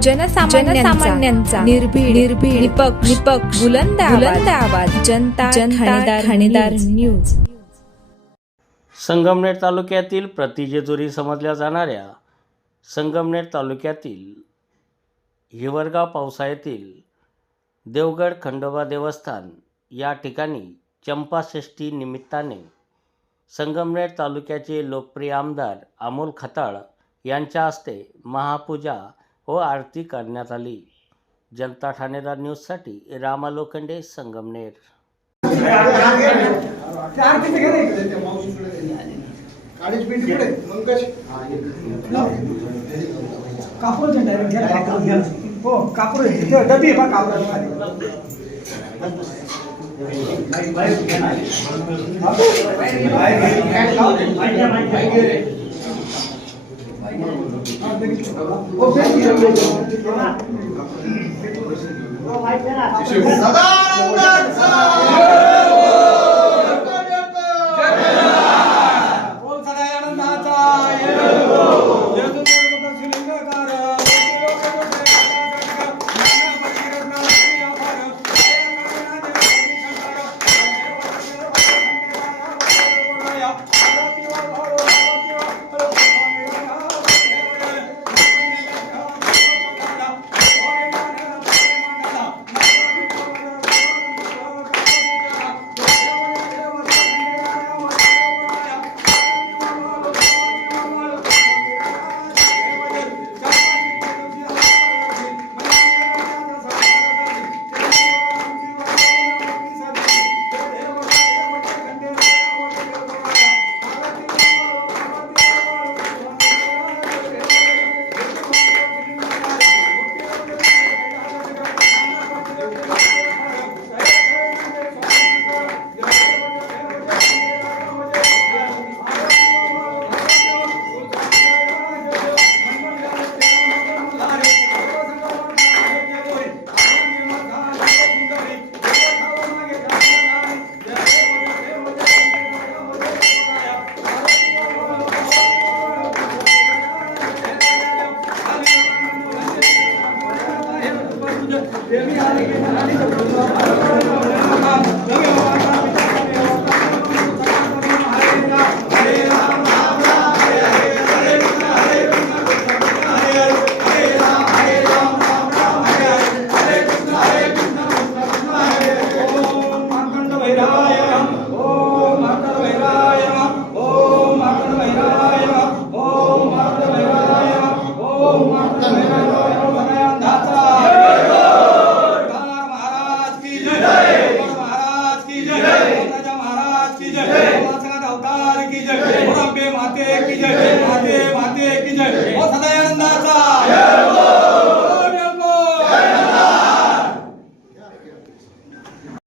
जनसामान्यांचा निर्भीड निर्भीड निपक्ष निपक्ष बुलंद बुलंद आवाज. जनता जनता ठाणेदार न्यूज. संगमनेर तालुक्यातील प्रतिजेजुरी समजल्या जाणाऱ्या संगमनेर तालुक्यातील हिवरगाव पावसाळ्यातील देवगड खंडोबा देवस्थान या ठिकाणी चंपाषष्ठी निमित्ताने संगमनेर तालुक्याचे लोकप्रिय आमदार अमोल खताळ यांच्या हस्ते महापूजा व आरती करण्यात आली. जनता ठाणेदार न्यूजसाठी रामा लोखंडे संगमनेर দাদা Let me have it. Let me have it. Let me have it. Let me have it.